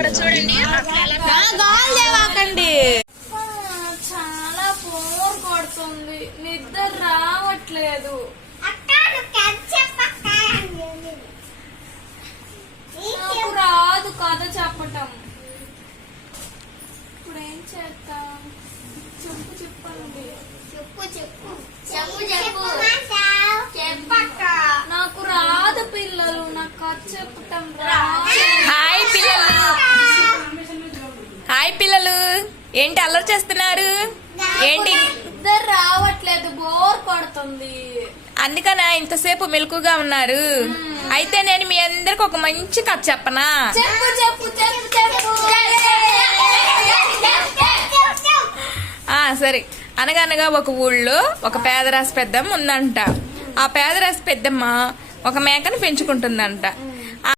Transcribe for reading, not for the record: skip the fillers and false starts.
అక్కడ చూడండి చాలా బోర్ కొడుతుంది, నిద్ర రావట్లేదు. నాకు రాదు కథ చెప్పటం. ఇప్పుడు ఏం చేద్దాం? చెప్పండి. నాకు రాదు పిల్లలు, నాకు కథ చెప్పటం రాదు. హాయ్ పిల్లలు, హాయ్ పిల్లలు, ఏంటి అల్లరి చేస్తున్నారు? ఏంటి నిద్ర రావట్లేదు, బోర్ కొడుతుంది. అందుకనా ఇంతసేపు మెలకుగా ఉన్నారు? అయితే నేను మీ అందరికి ఒక మంచి కథ చెప్పనా? చెప్పు చెప్పు చెప్పు చెప్పు. సరే. అనగనగా ఒక ఊళ్ళో ఒక పేదరాశి పెద్దమ్మ ఉందంట. ఆ పేదరాశి పెద్దమ్మ ఒక మేకను పెంచుకుంటుందంట.